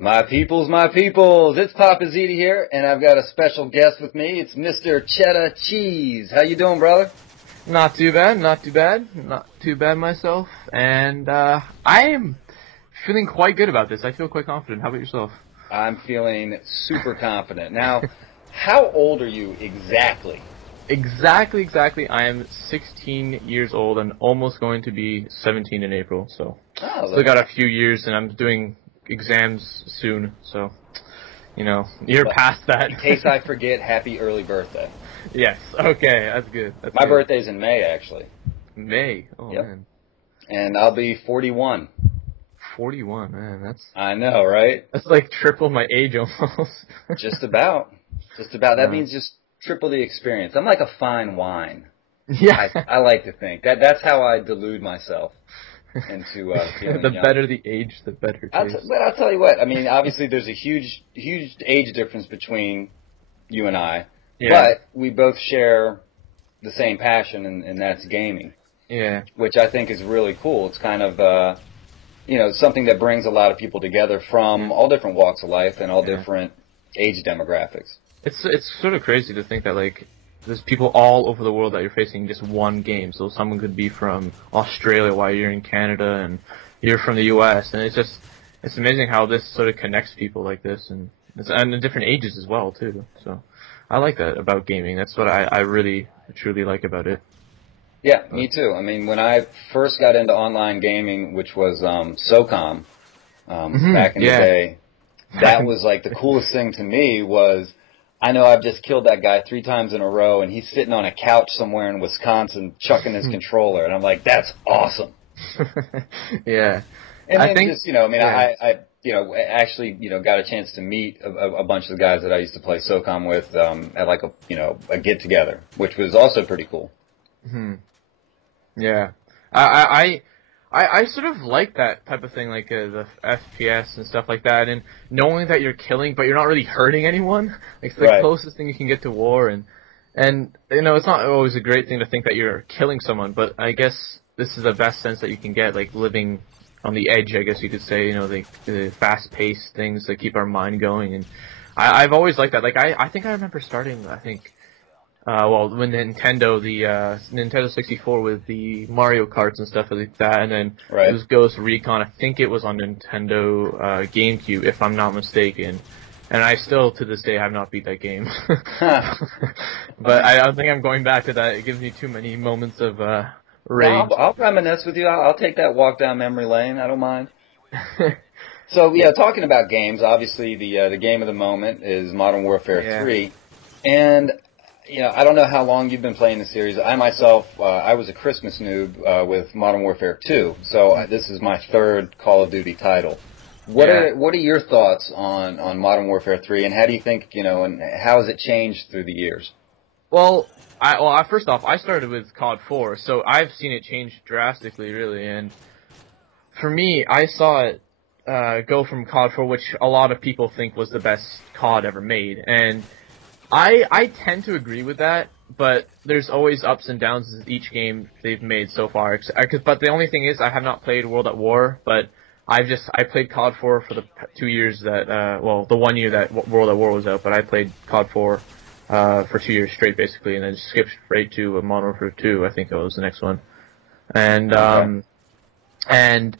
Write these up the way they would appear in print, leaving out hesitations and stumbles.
My peoples, it's Papa Ziti here, and I've got a special guest with me. It's Mr. Cheddar Cheese. How you doing, brother? Not too bad, not too bad, not too bad myself, and I am feeling quite good about this. I feel quite confident. How about yourself? I'm feeling super confident. Now, how old are you exactly? Exactly. I am 16 years old and almost going to be 17 in April, so still got a few years, and I'm doing exams soon, so, you're past that. In case I forget, happy early birthday. Yes, okay, that's good. My birthday's in May, actually. May? Oh, yep. Man. And I'll be 41. 41, man, that's... I know, right? That's like triple my age almost. Just about. That means just triple the experience. I'm like a fine wine. Yeah. I like to think. That's how I delude myself into feeling the young. better the age, the better taste. But I'll tell you what. I mean, obviously, there's a huge age difference between you and I. Yeah. But we both share the same passion, and that's gaming. Yeah. Which I think is really cool. It's kind of, something that brings a lot of people together from all different walks of life and all different age demographics. It's sort of crazy to think that, like, there's people all over the world that you're facing just one game. So someone could be from Australia while you're in Canada, and you're from the U.S. And it's amazing how this sort of connects people like this, and in different ages as well too. So I like that about gaming. That's what I really truly like about it. Yeah, me too. I mean, when I first got into online gaming, which was SOCOM back in the day, that was like the coolest thing to me was, I know I've just killed that guy 3 times in a row, and he's sitting on a couch somewhere in Wisconsin chucking his controller, and I'm like, that's awesome. Yeah. And then I actually, got a chance to meet a bunch of the guys that I used to play SOCOM with at like a get-together, which was also pretty cool. Yeah. I sort of like that type of thing, like the FPS and stuff like that, and knowing that you're killing, but you're not really hurting anyone. Like, it's the closest thing you can get to war, and it's not always a great thing to think that you're killing someone, but I guess this is the best sense that you can get, like living on the edge, I guess you could say, the fast-paced things that keep our mind going, and I've always liked that. Like, I think I remember starting, when Nintendo, the Nintendo 64 with the Mario Karts and stuff like that, and then it was Ghost Recon. I think it was on Nintendo GameCube, if I'm not mistaken. And I still, to this day, have not beat that game. But I don't think I'm going back to that. It gives me too many moments of rage. Well, I'll reminisce with you. I'll take that walk down memory lane. I don't mind. So, talking about games, obviously the game of the moment is Modern Warfare 3. And I don't know how long you've been playing the series. I myself, I was a Christmas noob with Modern Warfare 2, so this is my 3rd Call of Duty title. What are your thoughts on Modern Warfare 3, and how do you think, and how has it changed through the years? Well, first off, I started with COD 4, so I've seen it change drastically, really, and for me, I saw it go from COD 4, which a lot of people think was the best COD ever made, and I tend to agree with that, but there's always ups and downs with each game they've made so far. But the only thing is, I have not played World at War, but I played COD 4 for the 2 years that, the 1 year that World at War was out, but I played COD 4 for 2 years straight, basically, and then skipped straight to Modern Warfare 2, I think it was the next one. And, and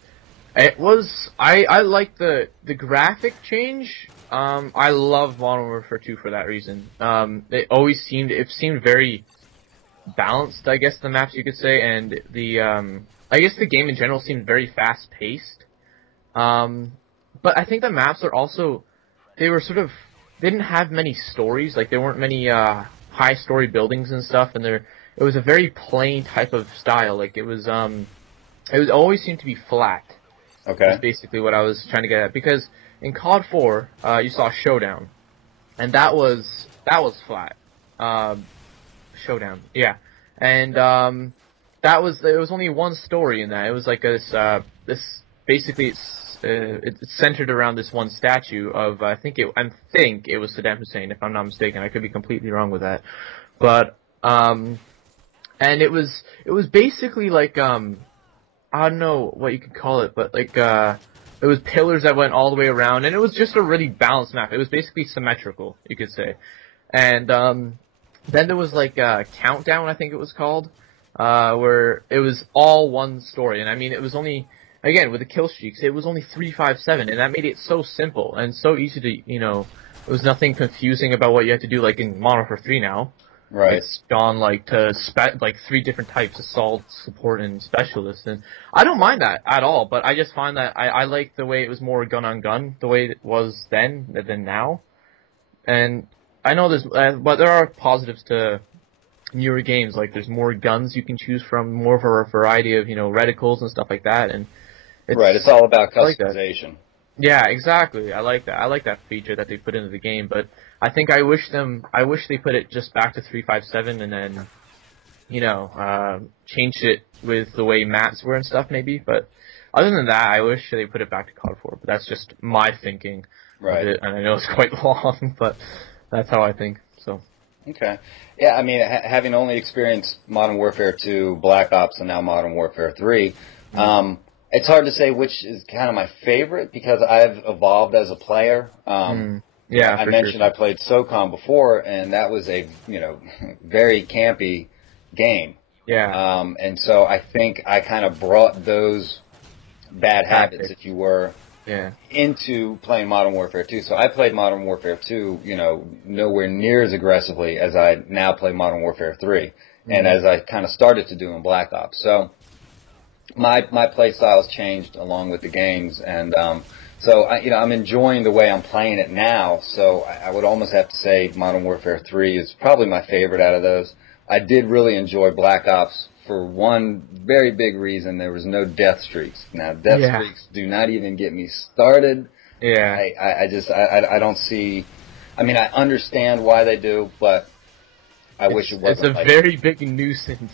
it was, I liked the graphic change. I love Modern Warfare 2 for that reason. It seemed very balanced, I guess, the maps you could say, and I guess the game in general seemed very fast-paced. But I think the maps are also, they didn't have many stories, like there weren't many, high-story buildings and stuff, and it was a very plain type of style, like it always seemed to be flat. Okay. That's basically what I was trying to get at, because in COD 4, you saw Showdown, and that was flat. Showdown, yeah, and there was only one story in that. It was like this basically it's centered around this one statue of I think it was Saddam Hussein, if I'm not mistaken. I could be completely wrong with that, but and it was basically like I don't know what you could call it, but like it was pillars that went all the way around, and it was just a really balanced map. It was basically symmetrical, you could say. And then there was like Countdown, I think it was called, where it was all one story. And I mean, it was only, again, with the kill streaks, it was only 357, and that made it so simple and so easy to, it was nothing confusing about what you had to do, like in Modern Warfare 3 now. Right. It's gone like to like 3 different types: assault, support, and specialist. And I don't mind that at all, but I just find that I like the way it was more gun on gun, the way it was then than now. And I know there's, but there are positives to newer games. Like there's more guns you can choose from, more of a variety of reticles and stuff like that. And it's all about customization. Yeah, exactly. I like that. I like that feature that they put into the game, but I think I wish they put it just back to 357 and then, changed it with the way maps were and stuff maybe. But other than that, I wish they put it back to COD 4. But that's just my thinking of it, and I know it's quite long, but that's how I think. So. Okay. Yeah, I mean, having only experienced Modern Warfare 2, Black Ops, and now Modern Warfare 3, it's hard to say which is kind of my favorite because I've evolved as a player. Yeah, I mentioned I played SOCOM before, and that was a very campy game. Yeah. And so I think I kind of brought those bad habits, if you were, into playing Modern Warfare 2. So I played Modern Warfare 2, nowhere near as aggressively as I now play Modern Warfare 3, and as I kind of started to do in Black Ops. So my play style's changed along with the games, and so I'm enjoying the way I'm playing it now. So I would almost have to say Modern Warfare 3 is probably my favorite out of those. I did really enjoy Black Ops for one very big reason. There was no death streaks. Now death streaks do not even get me started. Yeah. I don't see. I mean, I understand why they do, but I wish it wasn't. It's a very big nuisance.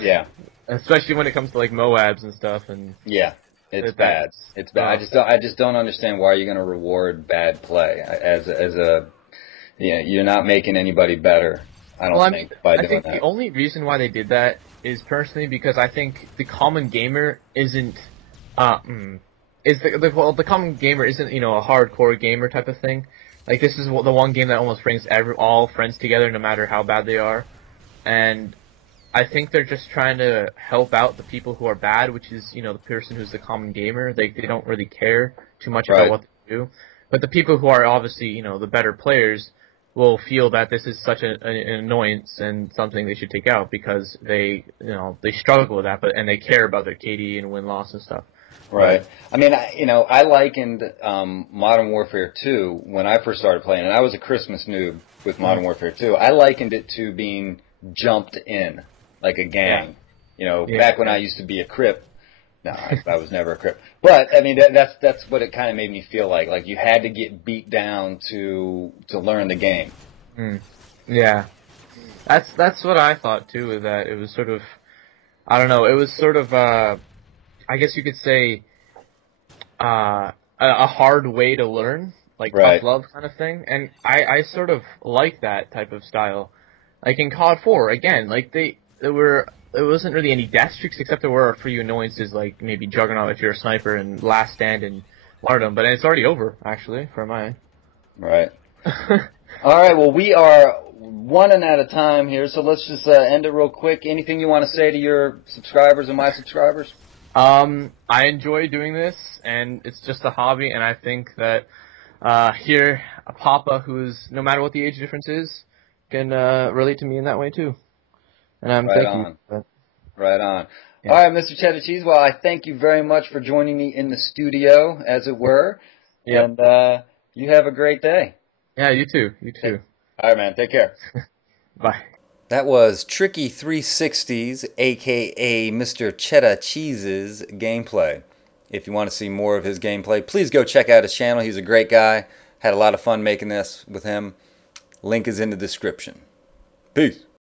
Yeah. Especially when it comes to like MOABs and stuff, and it's bad. It's bad. I just don't understand why you're going to reward bad play you're not making anybody better. I don't think by doing that. The only reason why they did that is personally because I think the common gamer isn't the common gamer isn't a hardcore gamer type of thing. Like this is the one game that almost brings all friends together no matter how bad they are, and I think they're just trying to help out the people who are bad, which is, the person who's the common gamer. They don't really care too much about what they do. But the people who are obviously, the better players will feel that this is such an annoyance and something they should take out because they struggle with that, and they care about their KD and win-loss and stuff. Right. I mean, I likened Modern Warfare 2 when I first started playing, and I was a Christmas noob with Modern Warfare 2. I likened it to being jumped in. Like a gang, back when I used to be a Crip. No, I was never a Crip. But I mean, that's what it kind of made me feel like. Like you had to get beat down to learn the game. Yeah, that's what I thought too. Is that it was sort of, I don't know, it was sort of, I guess you could say, a hard way to learn, like tough love kind of thing. And I sort of like that type of style. Like in COD 4, again, like there wasn't really any death streaks except there were a few annoyances like maybe Juggernaut if you're a sniper and Last Stand and Martyrdom, but it's already over actually for mine. Right. All right. Well, we are running out of time here, so let's just end it real quick. Anything you want to say to your subscribers and my subscribers? I enjoy doing this, and it's just a hobby, and I think that here a Papa who's no matter what the age difference is can relate to me in that way too. And thank you. Right on. Yeah. All right, Mr. Cheddar Cheese. Well, I thank you very much for joining me in the studio, as it were. Yeah. And you have a great day. Yeah, you too. You too. All right, man. Take care. Bye. That was Tricky 360's, a.k.a. Mr. Cheddar Cheese's gameplay. If you want to see more of his gameplay, please go check out his channel. He's a great guy. Had a lot of fun making this with him. Link is in the description. Peace.